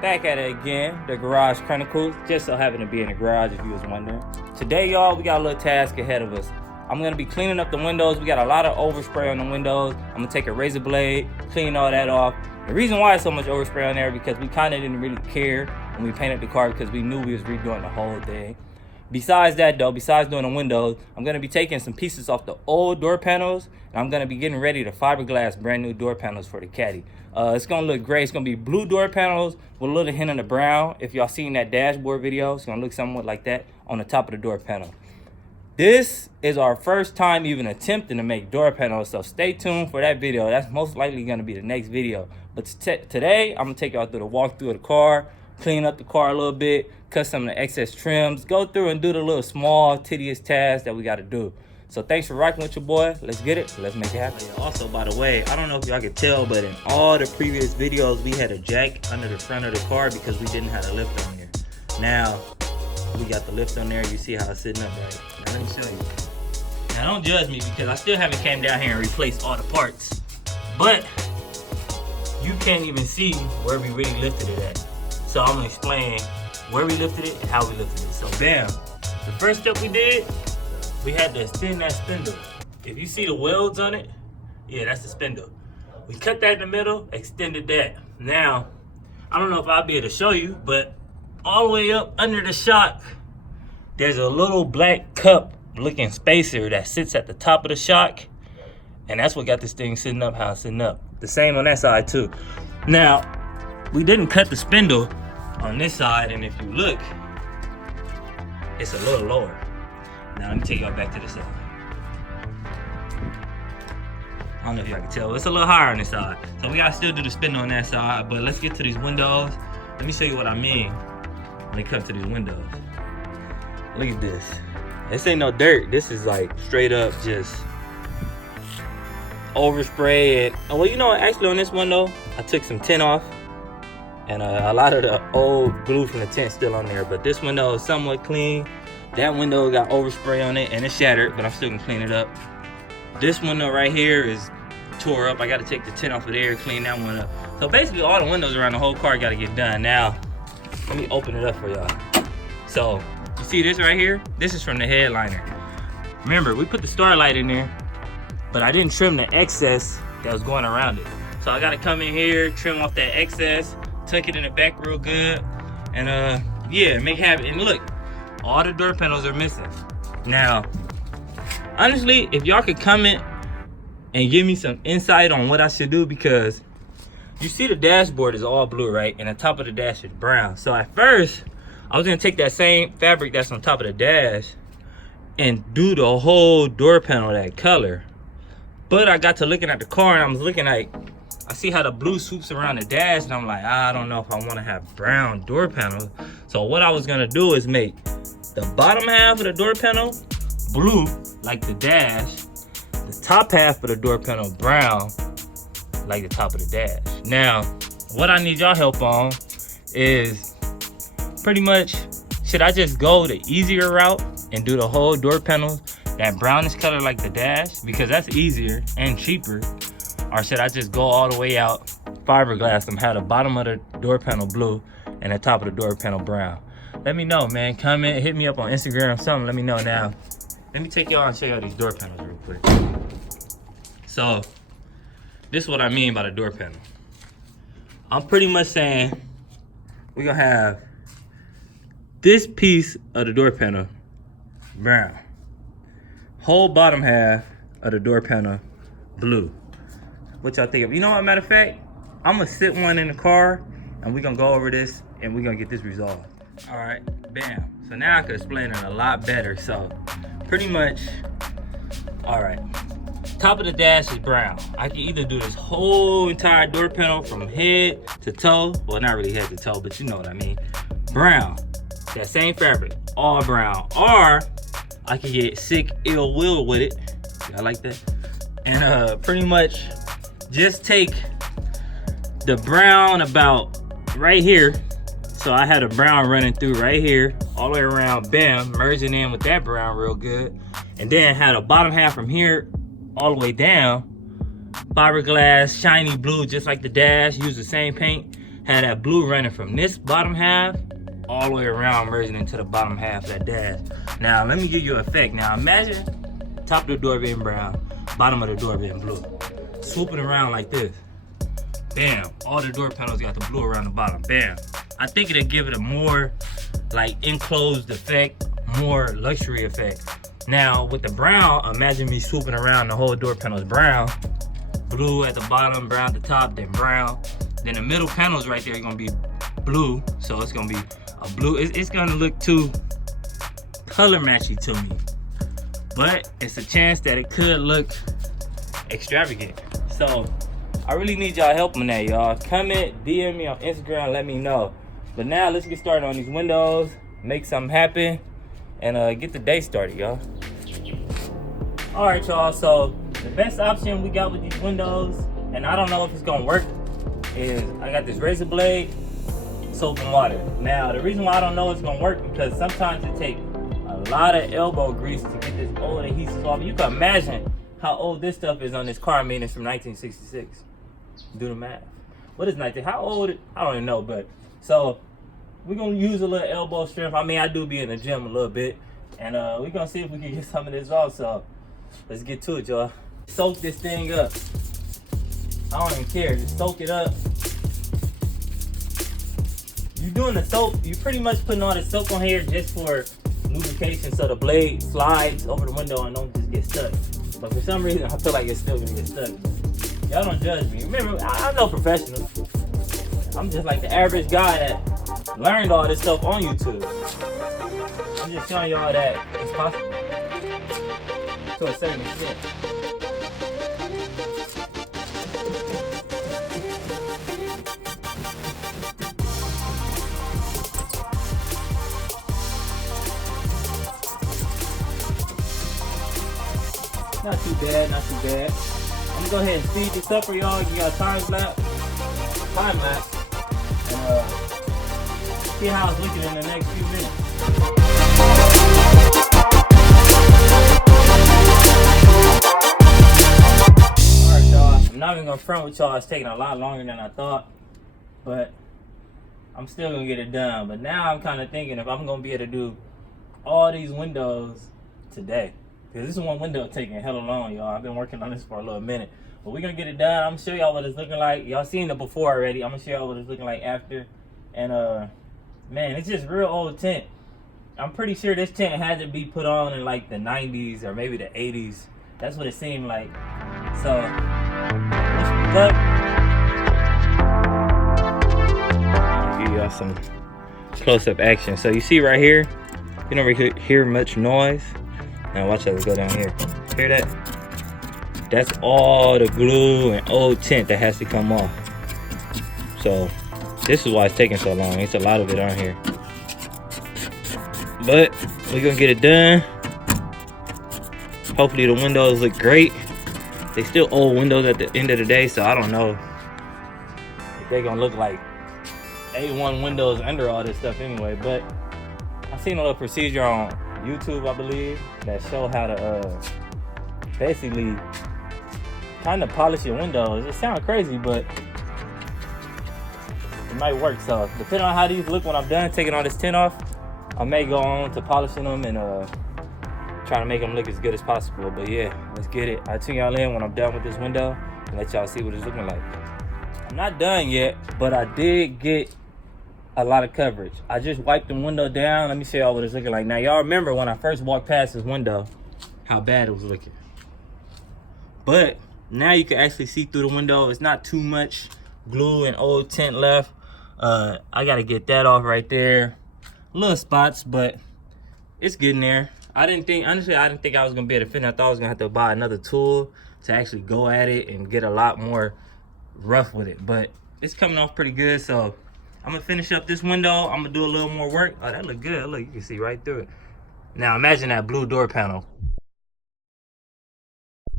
Back at it again, the Garage Chronicles. Just so happened to be in the garage if you was wondering. Today, y'all, we got a little task ahead of us. I'm gonna be cleaning up the windows. We got a lot of overspray on the windows. I'm gonna take a razor blade, clean all that off. The reason why it's so much overspray on there because we kind of didn't really care when we painted the car because we knew we was redoing the whole thing. Besides that though, besides doing the windows, I'm gonna be taking some pieces off the old door panels and I'm gonna be getting ready to fiberglass brand new door panels for the caddy. It's gonna look great. It's gonna be blue door panels with a little hint of the brown. If y'all seen that dashboard video, it's gonna look somewhat like that on the top of the door panel. This is our first time even attempting to make door panels, so stay tuned for that video. That's most likely gonna be the next video. But today, I'm gonna take y'all through the walkthrough of the car, clean up the car a little bit, cut some of the excess trims, go through and do the little small, tedious tasks that we gotta do. So thanks for rocking with your boy. Let's get it. Let's make it happen. Also, by the way, I don't know if y'all can tell, but in all the previous videos, we had a jack under the front of the car because we didn't have a lift on there. Now, we got the lift on there. You see how it's sitting up right. Now, let me show you. Now, don't judge me because I still haven't came down here and replaced all the parts. But you can't even see where we really lifted it at. So I'm gonna explain where we lifted it and how we lifted it. So bam, the first step we did, we had to extend that spindle. If you see the welds on it, yeah, that's the spindle. We cut that in the middle, extended that. Now, I don't know if I'll be able to show you, but all the way up under the shock, there's a little black cup looking spacer that sits at the top of the shock. And that's what got this thing sitting up how it's sitting up. The same on that side too. Now, we didn't cut the spindle on this side, and if you look, it's a little lower. Now let me take y'all back to the side. I don't know if y'all can tell, it's a little higher on this side. So we gotta still do the spindle on that side, but let's get to these windows. Let me show you what I mean when it comes to these windows. Look at this. This ain't no dirt. This is like straight up just overspray it. Oh, well, you know what? Actually, on this window, I took some tint off. And a lot of the old glue from the tint still on there. But this window is somewhat clean. That window got overspray on it and it's shattered, but I'm still gonna clean it up. This window right here is tore up. I gotta take the tint off of there, clean that one up. So basically all the windows around the whole car gotta get done. Now, let me open it up for y'all. So, you see this right here? This is from the headliner. Remember, we put the starlight in there, but I didn't trim the excess that was going around it. So I gotta come in here, trim off that excess, tuck it in the back real good, and yeah, make it happen. And look, all the door panels are missing. Now, honestly, if y'all could comment and give me some insight on what I should do, because you see the dashboard is all blue, right? And the top of the dash is brown. So at first, I was gonna take that same fabric that's on top of the dash and do the whole door panel that color. But I got to looking at the car and I was looking like, I see how the blue swoops around the dash and I'm like, I don't know if I wanna have brown door panels. So what I was gonna do is make the bottom half of the door panel blue, like the dash. The top half of the door panel brown, like the top of the dash. Now, what I need y'all help on is pretty much, should I just go the easier route and do the whole door panels that brownish color like the dash? Because that's easier and cheaper. Or should I just go all the way out, fiberglass them, have the bottom of the door panel blue and the top of the door panel brown? Let me know, man. Comment, hit me up on Instagram or something. Let me know now. Let me take y'all and show y'all these door panels real quick. So, this is what I mean by the door panel. I'm pretty much saying we're gonna have this piece of the door panel brown. Whole bottom half of the door panel blue. What y'all think of? You know what, matter of fact, I'm gonna sit one in the car and we're gonna go over this and we're gonna get this resolved. All right, bam. So now I can explain it a lot better. So pretty much, all right, top of the dash is brown. I can either do this whole entire door panel from head to toe. Well, not really head to toe, but you know what I mean. Brown, that same fabric, all brown. Or I can get sick ill will with it. I like that. And pretty much just take the brown about right here. So I had a brown running through right here, all the way around, bam, merging in with that brown real good. And then had a bottom half from here all the way down, fiberglass, shiny blue, just like the dash, use the same paint. had that blue running from this bottom half all the way around, merging into the bottom half of that dash. Now, let me give you an effect. Now, imagine top of the door being brown, bottom of the door being blue. Swoop it around like this. Bam. All the door panels got the blue around the bottom. Bam. I think it'll give it a more like enclosed effect, more luxury effect. Now, with the brown, imagine me swooping around the whole door panels brown. Blue at the bottom, brown at the top, then brown. Then the middle panels right there are gonna be blue. So it's gonna be a blue. It's gonna look too color matchy to me. But it's a chance that it could look extravagant. So I really need y'all help on that, y'all. Comment, DM me on Instagram, let me know. But now let's get started on these windows, make something happen, and get the day started, y'all. All right, y'all, so the best option we got with these windows, and I don't know if it's gonna work, is I got this razor blade, soap and water. Now, the reason why I don't know it's gonna work, because sometimes it takes a lot of elbow grease to get this old adhesive off. You can imagine how old this stuff is on this car. I mean, it's from 1966. Do the math. What is 19? How old? I don't even know, but so we're gonna use a little elbow strength. I mean, I do be in the gym a little bit, and we're gonna see if we can get some of this off. So let's get to it, y'all. Soak this thing up. I don't even care. Just soak it up. You're doing the soap. You're pretty much putting all the soap on here just for lubrication, so the blade slides over the window and don't just get stuck. But for some reason, I feel like it's still gonna get stuck. Y'all don't judge me. Remember, I'm no professional. I'm just like the average guy that learned all this stuff on YouTube. I'm just showing y'all that it's possible to a certain extent. Not too bad, not too bad. I'm gonna go ahead and speed this up for y'all. You got time lapse, and see how it's looking in the next few minutes. Alright, y'all. I'm not even gonna front with y'all. It's taking a lot longer than I thought, but I'm still gonna get it done. But now I'm kind of thinking if I'm gonna be able to do all these windows today. Because this is one window taking hella long, y'all. I've been working on this for a little minute. But we're going to get it done. I'm going to show y'all what it's looking like. Y'all seen it before already. I'm going to show y'all what it's looking like after. And, man, it's just real old tint. I'm pretty sure this tint had to be put on in, like, the 90s or maybe the 80s. That's what it seemed like. So, wish me luck. I'll give y'all some close-up action. So, you see right here, you don't really hear much noise. Now watch how it go down here. Hear that? That's all the glue and old tint that has to come off. So this is why it's taking so long. It's a lot of it on here. But we're gonna get it done. Hopefully the windows look great. They still old windows at the end of the day, so I don't know if they're gonna look like A1 windows under all this stuff anyway. But I seen a little procedure on YouTube, I believe, that show how to basically kind of polish your windows. It sounds crazy, but it might work. So depending on how these look when I'm done taking all this tint off, I may go on to polishing them and try to make them look as good as possible. But yeah, let's get it. I'll tune y'all in when I'm done with this window and let y'all see what it's looking like. I'm not done yet, but I did get a lot of coverage. I just wiped the window down. Let me show y'all what it's looking like. Now, y'all remember when I first walked past this window, how bad it was looking. But now you can actually see through the window. It's not too much glue and old tint left. I gotta get that off right there. Little spots, but it's getting there. Honestly, I didn't think I was gonna be able to fit. I thought I was gonna have to buy another tool to actually go at it and get a lot more rough with it. But it's coming off pretty good, so I'm gonna finish up this window. I'm gonna do a little more work. Oh, that look good. Look, you can see right through it. Now imagine that blue door panel.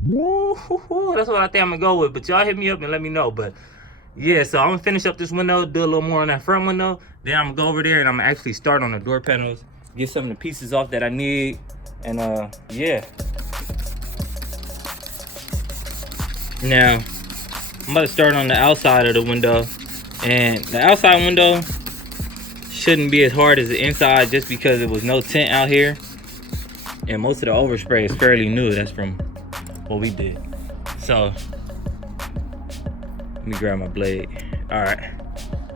Woo-hoo-hoo. That's what I think I'm gonna go with. But y'all hit me up and let me know. But yeah, so I'm gonna finish up this window, do a little more on that front window. Then I'm gonna go over there and I'm gonna actually start on the door panels, get some of the pieces off that I need, and yeah. Now I'm about to start on the outside of the window. And the outside window shouldn't be as hard as the inside just because there was no tint out here. And most of the overspray is fairly new. That's from what we did. So let me grab my blade. All right.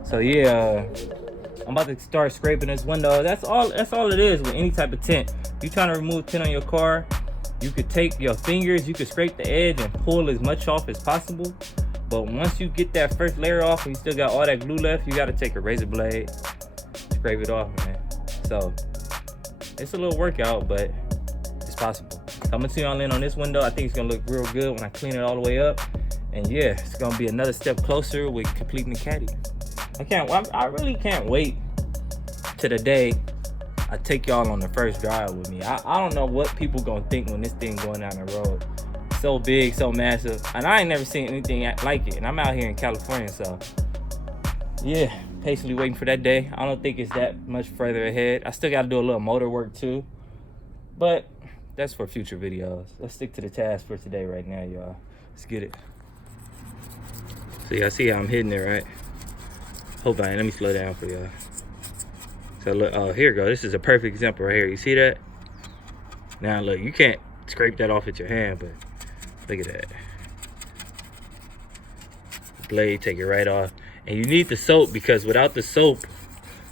So yeah, I'm about to start scraping this window. That's all it is with any type of tint. If you're trying to remove tint on your car, you could take your fingers, you could scrape the edge and pull as much off as possible. But once you get that first layer off and you still got all that glue left, you gotta take a razor blade, scrape it off, man. So it's a little workout, but it's possible. So I'm gonna see y'all in on this window. I think it's gonna look real good when I clean it all the way up. And yeah, it's gonna be another step closer with completing the caddy. I really can't wait to the day I take y'all on the first drive with me. I don't know what people gonna think when this thing going down the road. So big, so massive, and I ain't never seen anything like it. And I'm out here in California, so yeah, patiently waiting for that day. I don't think it's that much further ahead. I still gotta do a little motor work too, but that's for future videos. Let's stick to the task for today right now, y'all. Let's get it. So y'all see how I'm hitting it, right? Hold on, let me slow down for y'all. So look, oh, here we go. This is a perfect example right here. You see that? Now look, you can't scrape that off with your hand, but look at that. Blade, take it right off. And you need the soap because without the soap,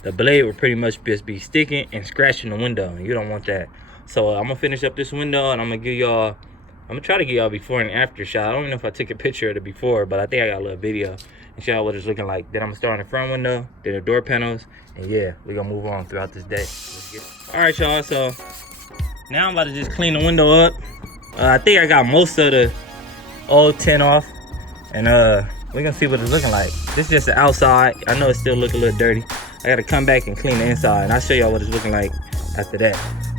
the blade will pretty much just be sticking and scratching the window. And you don't want that. So I'm gonna finish up this window and I'm gonna try to give y'all before and after shot. I don't even know if I took a picture of the before, but I think I got a little video and show y'all what it's looking like. Then I'm gonna start on the front window, then the door panels, and yeah, we're gonna move on throughout this day. Let's get it. All right, y'all, so now I'm about to just clean the window up. I think I got most of the old tint off, and we're gonna see what it's looking like. This is just the outside. I know it still look a little dirty. I gotta come back and clean the inside, and I'll show y'all what it's looking like after that.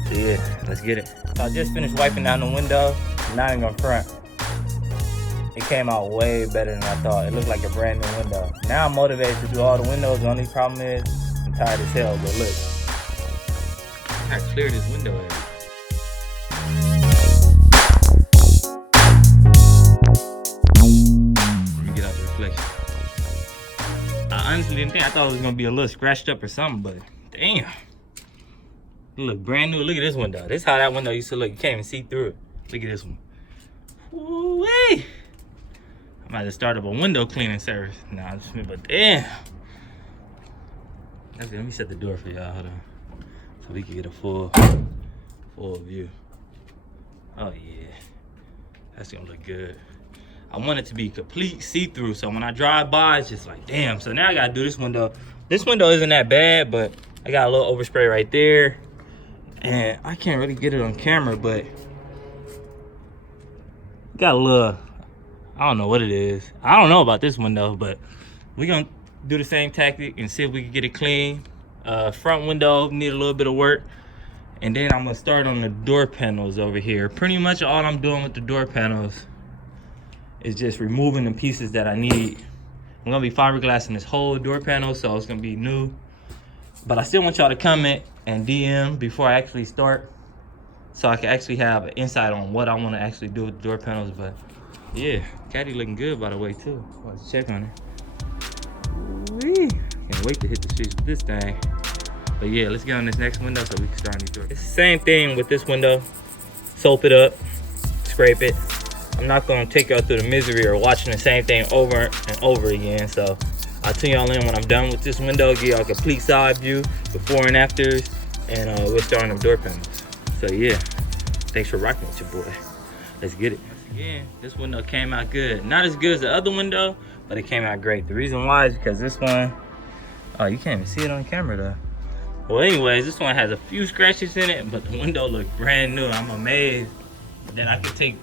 So yeah, let's get it. So I just finished wiping down the window. Not even gonna front. It came out way better than I thought. It looked like a brand new window. Now I'm motivated to do all the windows. The only problem is I'm tired as hell, but look. I gotta clear this window out. Let me get out the reflection. I honestly didn't think, I thought it was gonna be a little scratched up or something, but damn. It look brand new. Look at this window. This is how that window used to look. You can't even see through it. Look at this one. Woo-wee. I might have started up a window cleaning service. Nah, just me, but damn. Let me shut the door for y'all. Hold on. So we can get a full view. Oh yeah. That's gonna look good. I want it to be complete see-through, so when I drive by, it's just like, damn. So now I gotta do this window. This window isn't that bad, but I got a little overspray right there. And I can't really get it on camera, but got a little, I don't know what it is. I don't know about this window, but we're gonna do the same tactic and see if we can get it clean. Front window need a little bit of work. And then I'm gonna start on the door panels over here. Pretty much all I'm doing with the door panels is just removing the pieces that I need. I'm gonna be fiberglassing this whole door panel, so it's gonna be new. But I still want y'all to comment and DM before I actually start, so I can actually have an insight on what I want to actually do with the door panels. But yeah, caddy looking good, by the way, too. Let's check on it. Wee. Can't wait to hit the streets with this thing. But yeah, let's get on this next window so we can start on these doors. It's the same thing with this window. Soap it up, scrape it. I'm not gonna take y'all through the misery or watching the same thing over and over again. So I'll tune y'all in when I'm done with this window, give y'all a complete side view, before and afters, and we're starting them door panels. So yeah, thanks for rocking with your boy. Let's get it. Once again, this window came out good. Not as good as the other window, but it came out great. The reason why is because this one, oh, you can't even see it on camera though. Well, anyways, this one has a few scratches in it, but the window looked brand new. I'm amazed that I could take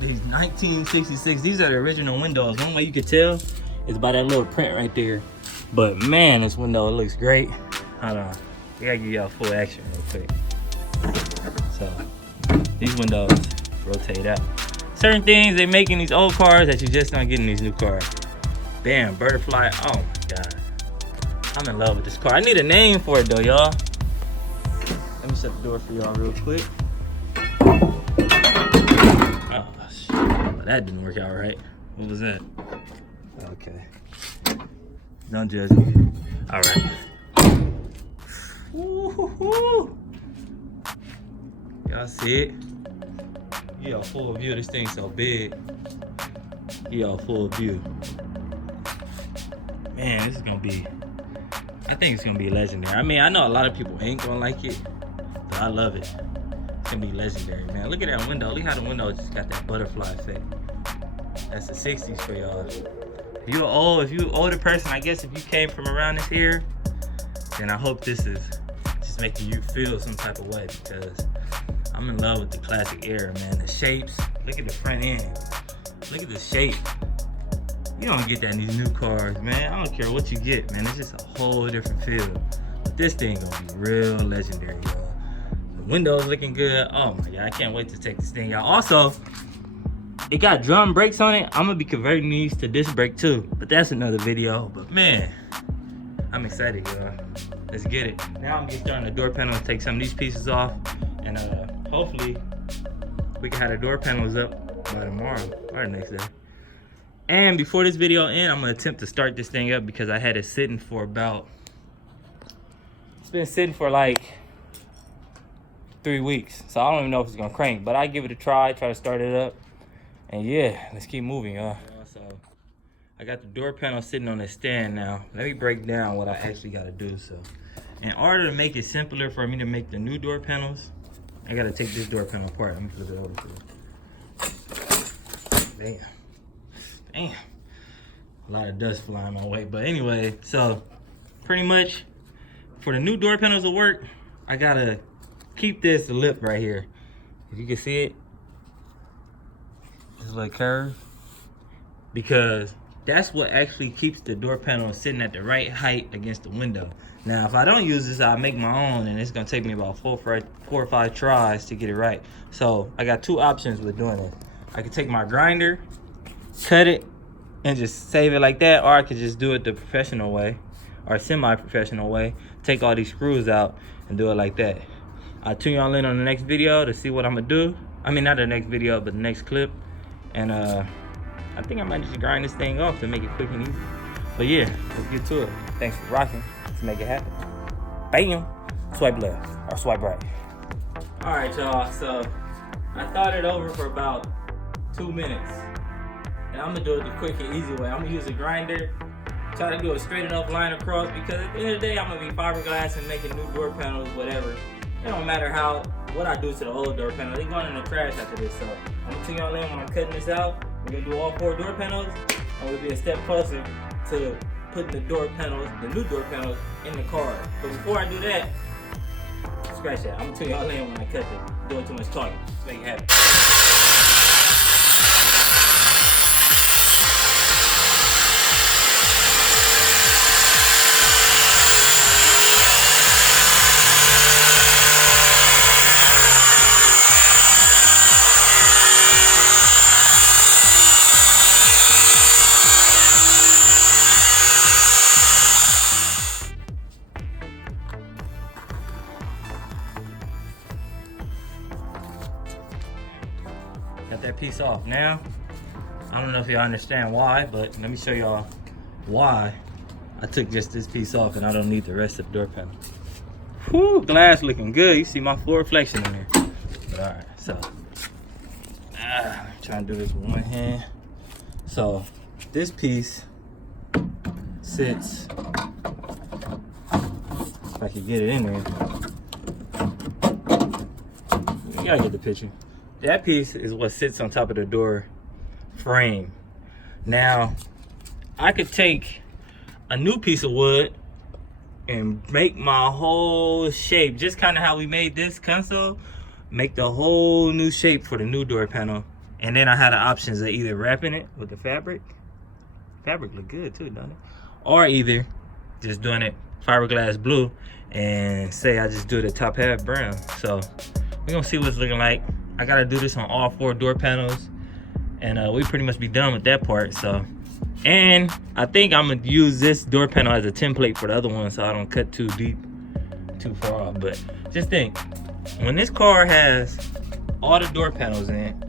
these 1966. These are the original windows. One way you could tell is by that little print right there. But man, this window, it looks great. Hold on, I gotta give y'all full action real quick. So these windows rotate out. Certain things they make in these old cars that you just don't get in these new cars. Bam, butterfly. Oh my god, I'm in love with this car. I need a name for it though, y'all. Let me shut the door for y'all real quick. Oh shit, that didn't work out right. What was that? Okay. Don't judge me. All right. Y'all see it? Yeah, full view. This thing's so big. Yeah, full view. Man, this is gonna be. I think it's gonna be legendary. I mean, I know a lot of people ain't gonna like it, but I love it. It's gonna be legendary, man. Look at that window. Look how the window just got that butterfly effect. That's the 60s for y'all. If you're an older person, I guess if you came from around this here, then I hope this is just making you feel some type of way, because I'm in love with the classic era, man. The shapes, look at the front end. Look at the shape. You don't get that in these new cars, man. I don't care what you get, man. It's just a whole different feel. But this thing gonna be real legendary, y'all. The windows looking good. Oh my God, I can't wait to take this thing out. Also, it got drum brakes on it. I'm gonna be converting these to disc brake too, but that's another video. But man, I'm excited, y'all. Let's get it. Now I'm gonna start on the door panel and take some of these pieces off, and hopefully we can have the door panels up by tomorrow or the next day. And before this video ends, I'm gonna attempt to start this thing up, because I had it sitting for it's been sitting for like 3 weeks. So I don't even know if it's gonna crank, but I give it a try to start it up. And yeah, let's keep moving, y'all. So I got the door panel sitting on the stand now. Let me break down what I actually gotta do. So in order to make it simpler for me to make the new door panels, I gotta take this door panel apart. Let me flip it over to you. Damn. Damn, a lot of dust flying my way. But anyway, so pretty much for the new door panels to work, I gotta keep this lip right here. If you can see it, this little curve, because that's what actually keeps the door panel sitting at the right height against the window. Now, if I don't use this, I'll make my own, and it's gonna take me about four or five tries to get it right. So I got two options with doing it. I can take my grinder, cut it, and just save it like that, or I could just do it the professional way, or semi-professional way. Take all these screws out and do it like that. I'll tune y'all in on the next video to see what I'm gonna do. I mean, not the next video, but the next clip. And I think I might just grind this thing off to make it quick and easy. But yeah, let's get to it. Thanks for rocking. Let's make it happen. Bam! Swipe left or swipe right. All right, y'all. So I thought it over for about 2 minutes. And I'm gonna do it the quick and easy way. I'm gonna use a grinder, try to do a straight enough line across, because at the end of the day, I'm gonna be fiberglass and making new door panels, whatever. It don't matter what I do to the old door panel. They going in the trash after this. So I'm gonna tell y'all in when I'm cutting this out. We're gonna do all 4 door panels, and we'll be a step closer to putting the door panels, the new door panels, in the car. But before I do that, scratch that. I'm gonna tell y'all in when I cut it. Doing too much talking. Let's make it happen. Got that piece off. Now, I don't know if y'all understand why, but let me show y'all why I took just this piece off and I don't need the rest of the door panel. Whew, glass looking good. You see my full reflection in there. But all right, so I'm trying to do this with one hand. So this piece sits, if I could get it in there. You gotta get the picture. That piece is what sits on top of the door frame. Now, I could take a new piece of wood and make my whole shape, just kind of how we made this console, make the whole new shape for the new door panel. And then I had the options of either wrapping it with the fabric. Fabric look good too, doesn't it? Or either just doing it fiberglass blue and say I just do the top half brown. So we're gonna see what it's looking like. I gotta do this on all 4 door panels, and we pretty much be done with that part. So, and I think I'm gonna use this door panel as a template for the other one, so I don't cut too deep, too far off. But just think, when this car has all the door panels in,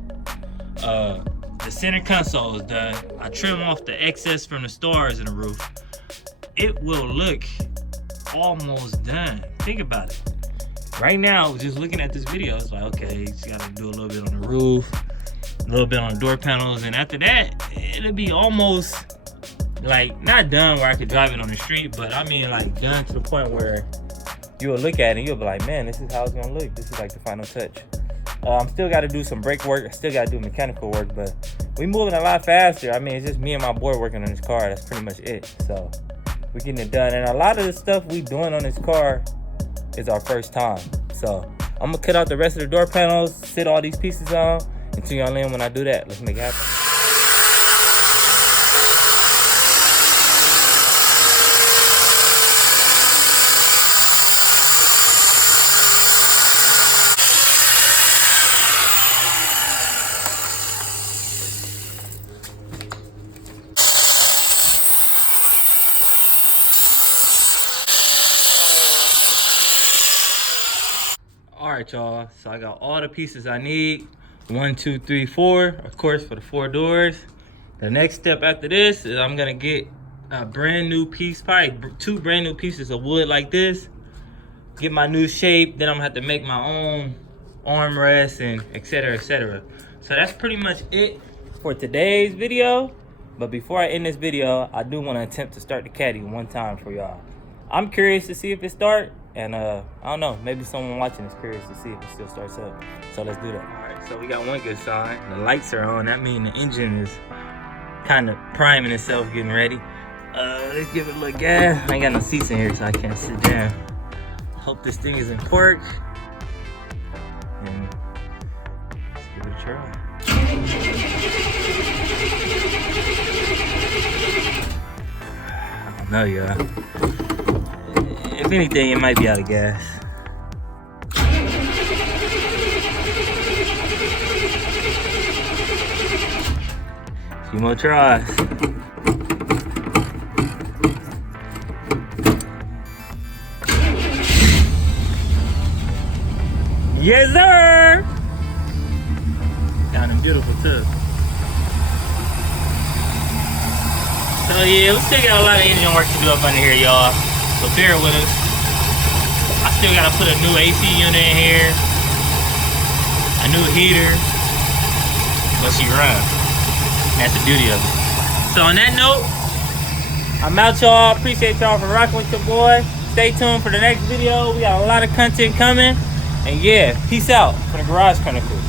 the center console is done. I trim off the excess from the stars in the roof. it will look almost done. Think about it. Right now, just looking at this video, it's like, okay, just gotta do a little bit on the roof, a little bit on the door panels, and after that, it'll be almost like not done where I could drive it on the street, but I mean like done to the point where you will look at it and you'll be like, man, this is how it's gonna look. This is like the final touch. I'm still gotta do some brake work. I still gotta do mechanical work, but we moving a lot faster. I mean, it's just me and my boy working on this car. That's pretty much it. So we're getting it done. And a lot of the stuff we doing on this car is our first time. So I'm gonna cut out the rest of the door panels, sit all these pieces on, and tune y'all in when I do that. Let's make it happen. All right, y'all, so I got all the pieces I need. 1, 2, 3, 4, of course, for the 4 doors. The next step after this is I'm gonna get a brand new piece, probably 2 brand new pieces of wood like this, get my new shape, then I'm gonna have to make my own armrest and etc, etc. So that's pretty much it for today's video. But before I end this video, I do want to attempt to start the caddy one time for y'all. I'm curious to see if it starts. And I don't know, maybe someone watching is curious to see if it still starts up. So let's do that. All right, so we got one good sign. The lights are on. That means the engine is kind of priming itself, getting ready. Let's give it a little gas. I ain't got no seats in here, so I can't sit down. Hope this thing is in park. And let's give it a try. I don't know, y'all. If anything, it might be out of gas. A few more tries. Yes, sir! Sounding beautiful, too. So, yeah, we still got a lot of engine work to do up under here, y'all. So bear with us. I still gotta put a new AC unit in here, a new heater, but she runs. That's the beauty of it. So on that note, I'm out, y'all. Appreciate y'all for rocking with your boy. Stay tuned for the next video. We got a lot of content coming. And yeah, peace out from the Garage Chronicles.